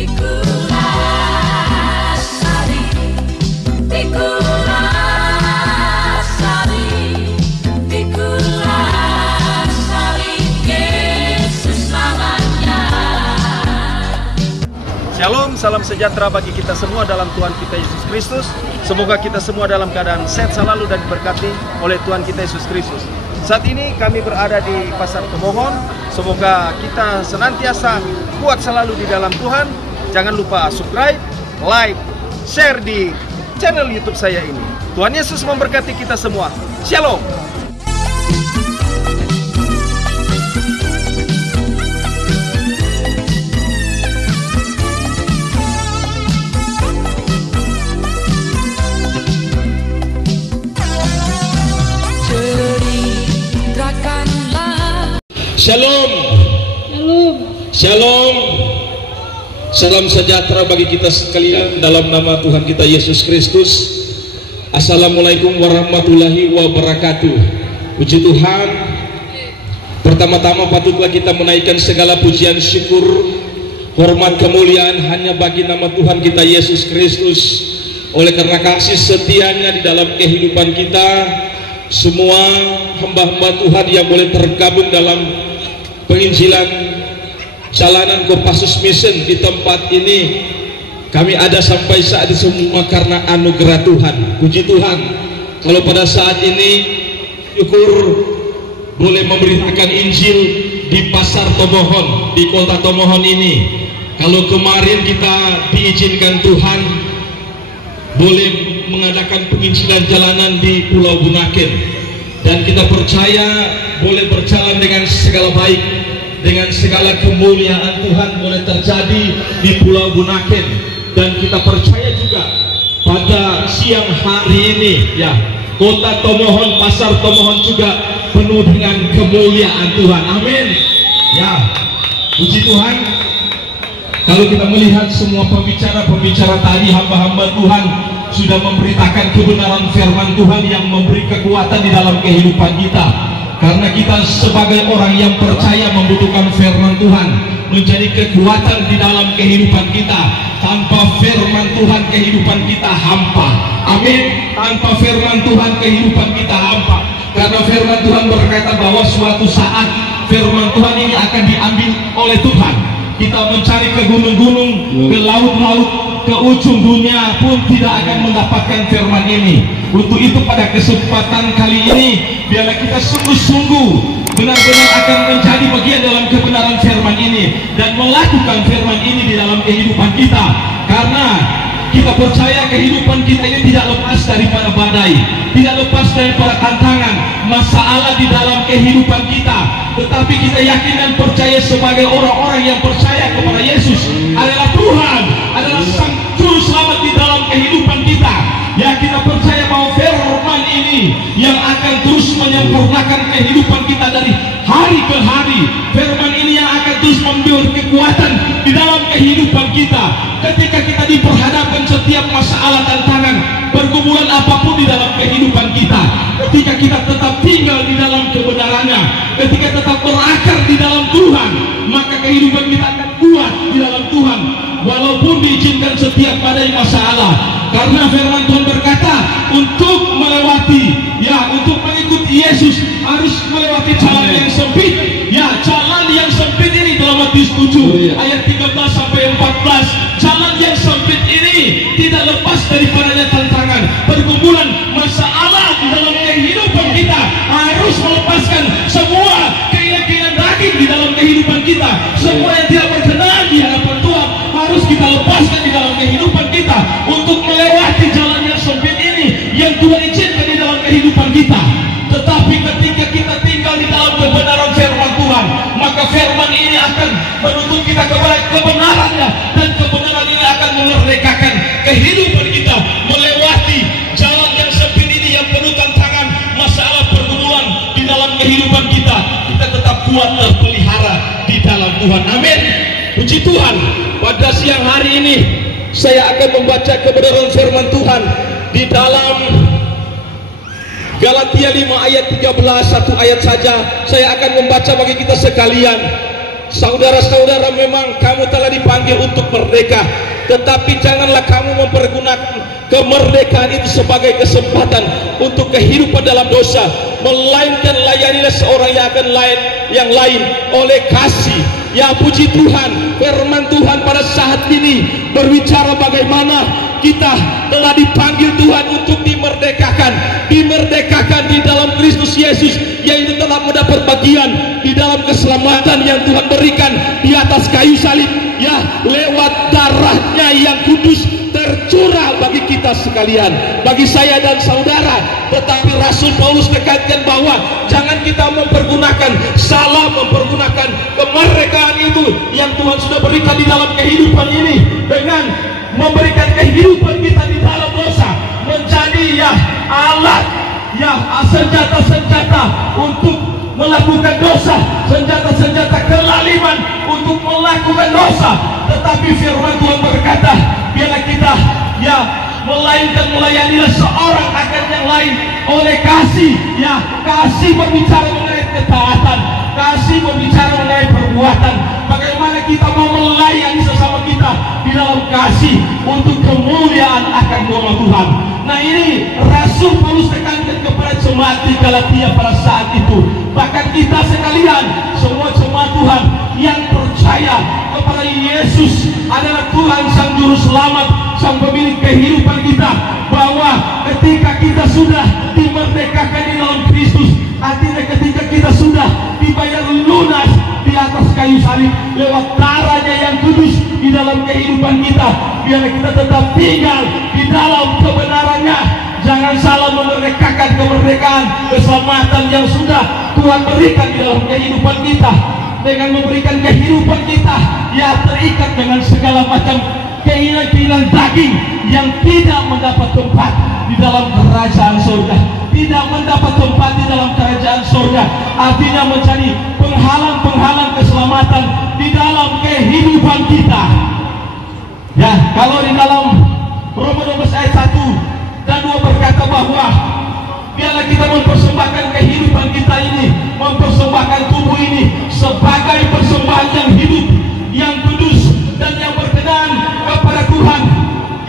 Shalom, salam sejahtera bagi kita semua dalam Tuhan kita Yesus Kristus. Semoga kita semua dalam keadaan sehat selalu dan diberkati oleh Tuhan kita Yesus Kristus. Saat ini kami berada di Pasar Tomohon. Semoga kita senantiasa kuat selalu di dalam Tuhan. Jangan lupa subscribe, like, share di channel YouTube saya ini. Tuhan Yesus memberkati kita semua. Shalom. Shalom. Shalom. Salam sejahtera bagi kita sekalian dalam nama Tuhan kita Yesus Kristus. Assalamualaikum warahmatullahi wabarakatuh. Puji Tuhan. Pertama-tama patutlah kita menaikkan segala pujian syukur, hormat, kemuliaan hanya bagi nama Tuhan kita Yesus Kristus. Oleh karena kasih setianya di dalam kehidupan kita, semua hamba-hamba Tuhan yang boleh tergabung dalam penginjilan jalanan Kopassus Mission di tempat ini, kami ada sampai saat ini semua karena anugerah Tuhan. Puji Tuhan. Kalau pada saat ini syukur boleh memberitakan Injil di Pasar Tomohon, di kota Tomohon ini. Kalau kemarin kita diizinkan Tuhan boleh mengadakan penginjilan jalanan di Pulau Bunaken, dan kita percaya boleh berjalan dengan segala baik, dengan segala kemuliaan Tuhan boleh terjadi di Pulau Bunaken. Dan kita percaya juga pada siang hari ini ya, kota Tomohon, Pasar Tomohon juga penuh dengan kemuliaan Tuhan. Amin ya, puji Tuhan. Kalau kita melihat semua pembicara-pembicara tadi, hamba-hamba Tuhan sudah memberitakan kebenaran firman Tuhan yang memberi kekuatan di dalam kehidupan kita. Karena kita sebagai orang yang percaya membutuhkan firman Tuhan menjadi kekuatan di dalam kehidupan kita. Tanpa firman Tuhan kehidupan kita hampa. Amin. Tanpa firman Tuhan kehidupan kita hampa. Karena firman Tuhan berkata bahwa suatu saat firman Tuhan ini akan diambil oleh Tuhan. Kita mencari ke gunung-gunung, ke laut-laut, ke ujung dunia pun tidak akan mendapatkan firman ini. Untuk itu pada kesempatan kali ini, biarlah kita sungguh-sungguh benar-benar akan menjadi bagian dalam kebenaran firman ini dan melakukan firman ini di dalam kehidupan kita. Karena kita percaya kehidupan kita ini tidak lepas daripada badai, tidak lepas daripada tantangan, masalah di dalam kehidupan kita. Tetapi kita yakin dan percaya sebagai orang-orang yang percaya kepada Yesus adalah Tuhan, adalah Sang Juru Selamat di dalam kehidupan kita. Ya, kita percaya bahwa firman ini yang akan terus menyempurnakan kehidupan kita dari hari ke hari. Firman ini yang akan terus memberi kekuatan di dalam kehidupan kita. Ketika kita diperhadapkan setiap masalah, tantangan, pergumulan apapun di dalam kehidupan kita, ketika kita tetap tinggal di dalam kebenarannya, ketika tetap berakar di dalam Tuhan, maka kehidupan kita akan kuat di dalam Tuhan walaupun diizinkan setiap badai masalah. Karena firman Tuhan berkata untuk melewati, ya, untuk mengikuti Yesus harus melewati jalan yang sempit. Ya, jalan yang sempit ini dalam Matius 7 ayat 13 sampai 14. Jalan yang sempit ini tidak lepas daripadanya tantangan, pergumulan, masalah di dalam kehidupan kita. Harus melepaskan semua keinginan daging di dalam kehidupan kita. Semua yang tidak berkenan di hadapan Tuhan harus kita lepaskan di dalam kehidupan kita untuk melewati jalan yang sempit ini yang Tuhan izinkan di dalam kehidupan kita. Tetapi ketika kita tinggal di dalam kebenaran firman Tuhan, maka firman ini akan menuntun kita kepada kebenarannya, dan kebenaran ini akan memerdekakan kehidupan kita melewati jalan yang sempit ini yang penuh tantangan, masalah, pergumulan di dalam kehidupan kita. Kita tetap kuat terpelihara di dalam Tuhan. Amin. Puji Tuhan. Pada siang hari ini saya akan membaca kebenaran firman Tuhan di dalam Galatia 5 ayat 13, satu ayat saja saya akan membaca bagi kita sekalian. Saudara-saudara, memang kamu telah dipanggil untuk merdeka, tetapi janganlah kamu mempergunakan kemerdekaan itu sebagai kesempatan untuk kehidupan dalam dosa, melainkan layanilah seorang yang lain oleh kasih. Ya, puji Tuhan, firman Tuhan pada saat ini berbicara bagaimana kita telah dipanggil Tuhan untuk dimerdekakan di dalam Kristus Yesus, yaitu telah mendapat bagian di dalam keselamatan yang Tuhan berikan di atas kayu salib, ya, lewat darahnya yang kudus tercurah bagi kita sekalian, bagi saya dan saudara. Tetapi Rasul Paulus tekankan bahwa jangan kita salah mempergunakan kemerdekaan itu yang Tuhan sudah berikan di dalam kehidupan ini dengan memberikan kehidupan kita di dalam dosa menjadi alat, senjata-senjata untuk melakukan dosa, senjata-senjata kelaliman untuk melakukan dosa. Tetapi firman Tuhan berkata, biarlah kita melainkan melayanilah seorang akan yang lain oleh kasih. Kasih berbicara mengenai ketaatan, kasih berbicara mengenai perbuatan. Bagaimana kita mau melayani sesama kita di dalam kasih untuk kemuliaan akan nama Tuhan. Nah, ini Rasul Paulus tekankan kepada jemaat di Galatia pada saat itu. Bahkan kita sekalian, semua jemaat Tuhan yang percaya kepada Yesus adalah Tuhan Sang Juru Selamat, Sang Pemilik kehidupan kita, bahwa ketika kita sudah dimerdekakan di dalam Kristus, artinya ketika kita sudah dibayar lunas di atas kayu salib lewat darahnya yang kudus di dalam kehidupan kita, biarlah kita tetap tinggal di dalam kebenarannya. Jangan salah memerdekakan kemerdekaan keselamatan yang sudah Tuhan berikan di dalam kehidupan kita. Dengan memberikan kehidupan kita terikat dengan segala macam keinginan-keinginan daging yang tidak mendapat tempat di dalam kerajaan surga, tidak mendapat tempat di dalam kerajaan surga, artinya menjadi penghalang-penghalang keselamatan di dalam kehidupan kita. Ya, kalau di dalam Roma 12 ayat 1 dan 2 berkata bahwa biarlah kita mempersembahkan kehidupan kita ini, mempersembahkan tubuh ini sebagai persembahan yang hidup, yang kudus dan yang berkenan kepada Tuhan.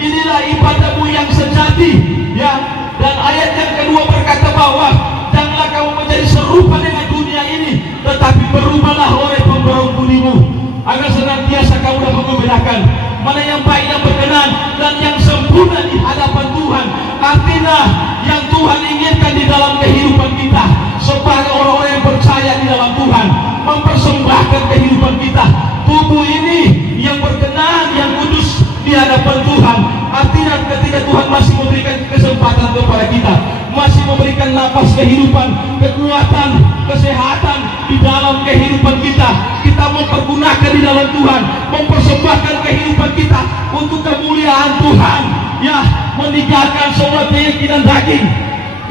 Inilah ibadahmu yang sejati, ya. Dan ayat yang kedua berkata bahwa janganlah kamu menjadi serupa dengan dunia ini, tetapi berubahlah oleh pembaharuan budimu, agar senantiasa kamu dapat membedakan mana yang baik, yang berkenan dan yang sempurna di hadapan Tuhan. Artinya yang Tuhan inginkan di dalam kehidupan kita sebagai orang-orang yang percaya di dalam Tuhan, mempersembahkan kehidupan kita, tubuh ini yang berkenan, yang kudus di hadapan Tuhan. Artinya ketika Tuhan masih memberikan kesempatan kepada kita, masih memberikan nafas kehidupan, kekuatan, kesehatan di dalam kehidupan kita, kita mempergunakan di dalam Tuhan, mempersembahkan kehidupan kita untuk kemuliaan Tuhan, ya, meninggalkan semua keyakinan daging.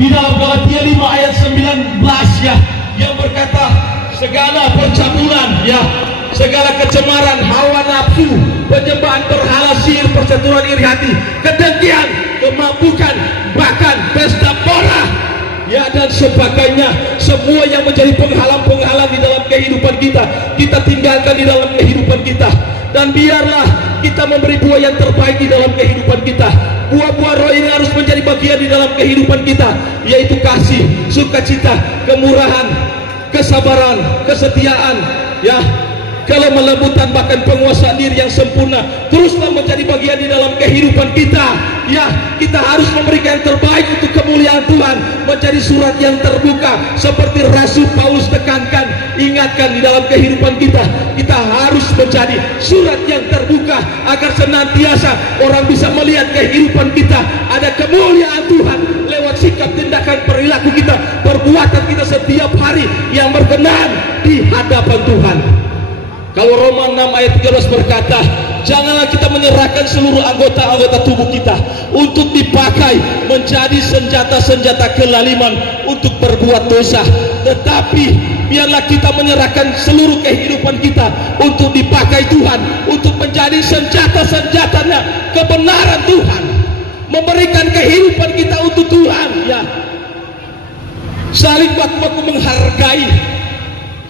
Di dalam Galatia 5 ayat 19, ya, yang berkata segala percabulan, ya, segala kecemaran, hawa nafsu, penyembahan berhala, sihir, percaturan, iri hati, kedengkian, kemabbukan, bahkan pesta pora, ya, dan sebagainya. Semua yang menjadi penghalang-penghalang di dalam kehidupan kita, kita tinggalkan di dalam kehidupan kita. Dan biarlah kita memberi buah yang terbaik di dalam kehidupan kita. Buah-buah roh ini harus menjadi bagian di dalam kehidupan kita, yaitu kasih, sukacita, kemurahan, kesabaran, kesetiaan, ya, kelembutan, bahkan penguasaan diri yang sempurna teruslah menjadi bagian di dalam kehidupan kita. Ya, kita harus memberikan yang terbaik untuk kemuliaan Tuhan, menjadi surat yang terbuka seperti Rasul Paulus tekankan, ingatkan di dalam kehidupan kita. Kita harus menjadi surat yang terbuka agar senantiasa orang bisa melihat kehidupan kita, ada kemuliaan Tuhan lewat sikap, tindakan, perilaku kita, perbuatan kita setiap hari yang berkenan di hadapan Tuhan. Kalau Roma 6 ayat 13 berkata, janganlah kita menyerahkan seluruh anggota-anggota tubuh kita untuk dipakai menjadi senjata-senjata kelaliman untuk berbuat dosa, tetapi biarlah kita menyerahkan seluruh kehidupan kita untuk dipakai Tuhan, untuk menjadi senjata-senjatanya kebenaran Tuhan, memberikan kehidupan kita untuk Tuhan, ya, saling baku-baku menghargai,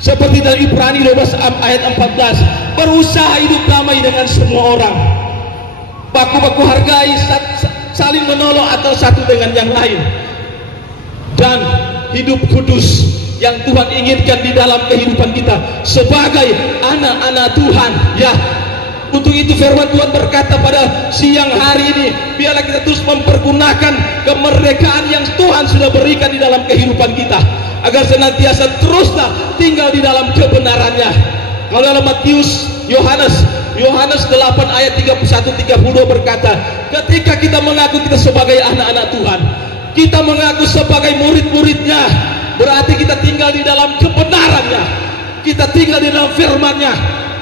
Seperti dari Ibrani 12 ayat 14, berusaha hidup damai dengan semua orang, baku-baku hargai, saling menolong atau satu dengan yang lain, dan hidup kudus yang Tuhan inginkan di dalam kehidupan kita sebagai anak-anak Tuhan. Ya, untuk itu firman Tuhan berkata pada siang hari ini, biarlah kita terus mempergunakan kemerdekaan yang Tuhan sudah berikan di dalam kehidupan kita, agar senantiasa teruslah tinggal di dalam kebenarannya. Kalau dalam Yohanes 8 ayat 31-32 berkata, ketika kita mengaku kita sebagai anak-anak Tuhan, kita mengaku sebagai murid-muridnya, berarti kita tinggal di dalam kebenarannya, kita tinggal di dalam firman-Nya,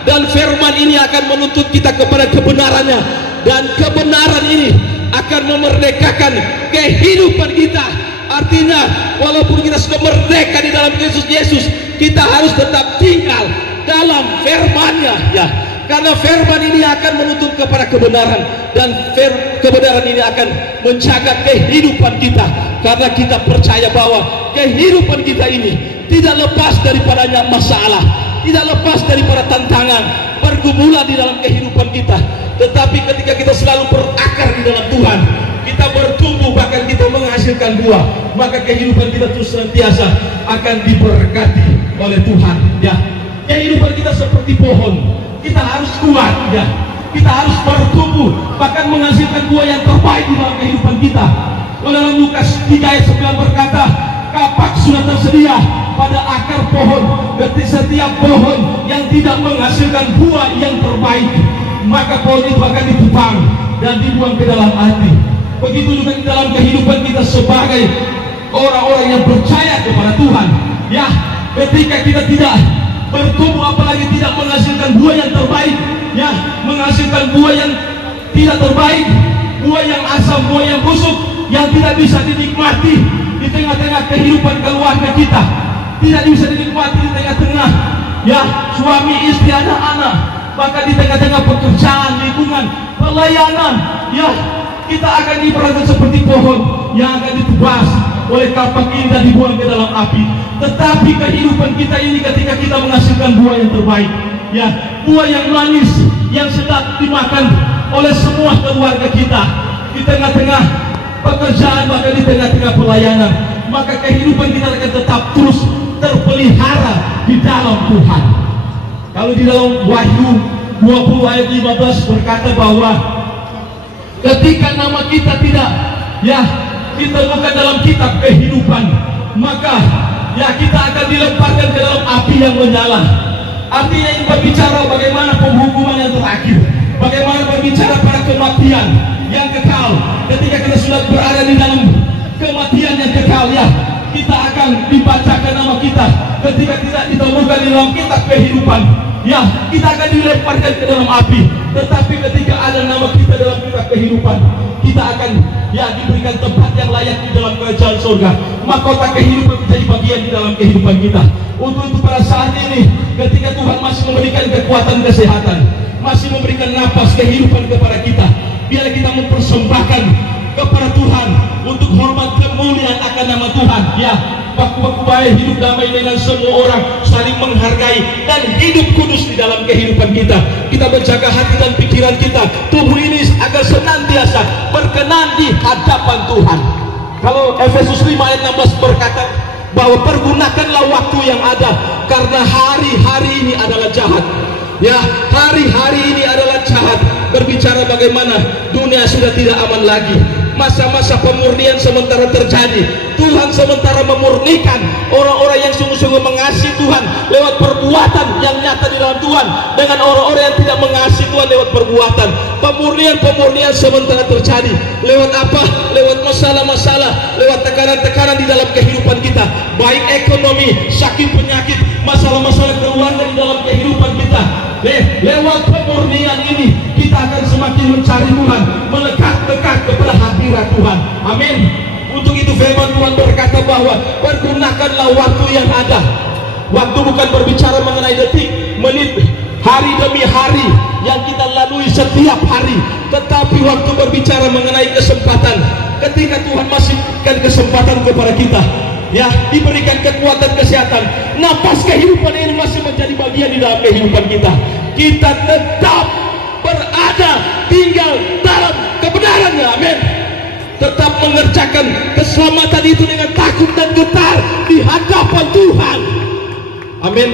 dan firman ini akan menuntut kita kepada kebenarannya, dan kebenaran ini akan memerdekakan kehidupan kita. Artinya walaupun kita sudah merdeka di dalam Kristus Yesus, kita harus tetap tinggal dalam firman-Nya, ya. Karena firman ini akan menuntut kepada kebenaran, dan kebenaran ini akan menjaga kehidupan kita, karena kita percaya bahwa kehidupan kita ini tidak lepas daripadanya masalah, tidak lepas daripada tantangan, pergumulan di dalam kehidupan kita. Tetapi ketika kita selalu berakar di dalam Tuhan, kita bertumbuh, bahkan kita menghasilkan buah, maka kehidupan kita terus senantiasa akan diberkati oleh Tuhan, ya. Kehidupan kita seperti pohon, kita harus kuat, ya. Kita harus bertumbuh, bahkan menghasilkan buah yang terbaik di dalam kehidupan kita. Dalam Lukas 3 ayat 9 berkata, kapak sudah tersedia pada akar pohon, berarti setiap pohon yang tidak menghasilkan buah yang terbaik, maka pohon itu akan ditebang dan dibuang ke dalam api. Begitu juga di dalam kehidupan kita sebagai orang-orang yang percaya kepada Tuhan, ya. Ketika kita tidak bertumbuh, apalagi tidak menghasilkan buah yang terbaik, ya, menghasilkan buah yang tidak terbaik, buah yang asam, buah yang busuk, yang tidak bisa dinikmati di tengah-tengah kehidupan keluarga kita, tidak bisa dinikmati di tengah-tengah, ya, suami, istri, anak-anak, bahkan di tengah-tengah pekerjaan, lingkungan, pelayanan, ya, kita akan diperlakukan seperti pohon yang akan ditebas oleh kapak ini dan dibuang ke dalam api. Tetapi kehidupan kita ini ketika kita menghasilkan buah yang terbaik, ya, buah yang manis, yang sedap dimakan oleh semua keluarga kita di tengah-tengah pekerjaan, bahkan di tengah-tengah pelayanan, maka kehidupan kita akan tetap terus terpelihara di dalam Tuhan. Kalau di dalam Wahyu 20 ayat 15 berkata bahwa ketika nama kita tidak, ya, ditemukan dalam kitab kehidupan, maka, ya, kita akan dilemparkan ke dalam api yang menyala. Artinya ini berbicara bagaimana penghukuman yang terakhir, bagaimana berbicara pada kematian yang kekal. Ketika kita sudah berada di dalam kematian yang kekal, ya, kita akan dibacakan nama kita. Ketika tidak ditemukan di dalam kitab kehidupan, ya, kita akan dilemparkan ke dalam api. Tetapi ketika ada nama kita dalam kitab kehidupan, kita akan, ya, diberikan tempat yang layak di dalam kerajaan surga. Mahkota kehidupan menjadi bagian di dalam kehidupan kita. Untuk itu pada saat ini, ketika Tuhan masih memberikan kekuatan kesehatan, masih memberikan napas kehidupan kepada kita, biarlah kita mempersembahkan kepada Tuhan untuk hormat kemuliaan akan nama Tuhan, ya. Baku-baku baik, hidup damai dengan semua orang, saling menghargai, dan hidup kudus di dalam kehidupan kita. Kita menjaga hati dan pikiran kita, tubuh ini agar senantiasa berkenan di hadapan Tuhan. Kalau Efesus 5 ayat 16 berkata bahwa pergunakanlah waktu yang ada, karena hari-hari ini adalah jahat. Ya, hari-hari ini adalah jahat. Berbicara bagaimana dunia sudah tidak aman lagi. Masa-masa pemurnian sementara terjadi. Tuhan sementara memurnikan orang-orang yang sungguh-sungguh mengasihi Tuhan lewat perbuatan yang nyata di dalam Tuhan, dengan orang-orang yang tidak mengasihi Tuhan lewat perbuatan. Pemurnian sementara terjadi. Lewat apa? Lewat masalah-masalah, lewat tekanan-tekanan di dalam kehidupan kita, baik ekonomi, sakit, penyakit, masalah-masalah keluarga di dalam kehidupan kita. Lewat pemurnian ini kita akan semakin mencari Tuhan, melekat-lekat kepada hadirat Tuhan. Amin. Untuk itu firman Tuhan berkata bahwa pergunakanlah waktu yang ada. Waktu bukan berbicara mengenai detik, menit, hari demi hari yang kita lalui setiap hari, tetapi waktu berbicara mengenai kesempatan. Ketika Tuhan masih berikan kesempatan kepada kita, ya, diberikan kekuatan kesehatan, napas kehidupan ini masih menjadi bagian di dalam kehidupan kita. Kita tetap berada, tinggal dalam kebenarannya, amin. Tetap mengerjakan keselamatan itu dengan takut dan getar di hadapan Tuhan, amin.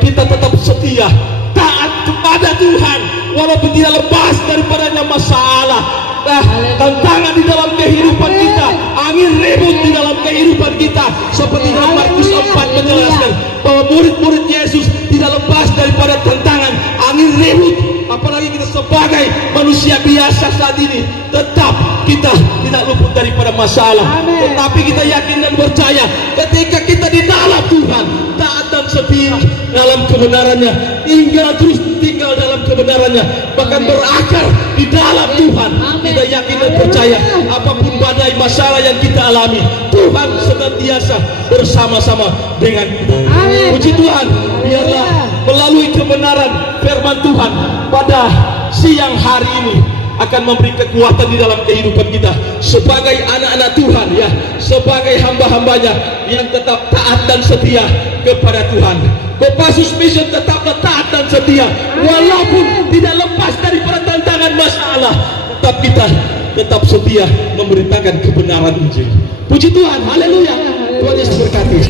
Kita tetap setia, taat kepada Tuhan, walaupun tidak lepas daripadanya masalah, tantangan di dalam kehidupan kita, angin ribut di dalam kehidupan kita. Seperti dalam Markus 4 menjelaskan bahwa murid-murid Yesus tidak lepas daripada tantangan, angin ribut. Apalagi kita sebagai manusia biasa saat ini, tetap kita tidak luput daripada masalah. Amen. Tetapi kita yakin dan percaya ketika kita di dalam Tuhan, taat dan setia dalam kebenarannya, tinggal dalam kebenarannya, bahkan berakar di dalam Tuhan. Amen. Kita yakin dan percaya apapun badai masalah yang kita alami, Tuhan senantiasa bersama-sama dengan kita. Amen. Puji Tuhan, biarlah melalui kebenaran firman Tuhan pada siang hari ini akan memberi kekuatan di dalam kehidupan kita sebagai anak-anak Tuhan, ya, sebagai hamba-hambanya yang tetap taat dan setia kepada Tuhan. Kopassus Mission tetaplah taat dan setia walaupun tidak lepas daripada tantangan masalah, tetap kita tetap setia memberitakan kebenaran Injil. Puji Tuhan, haleluya. Tuhan Yesus berkati.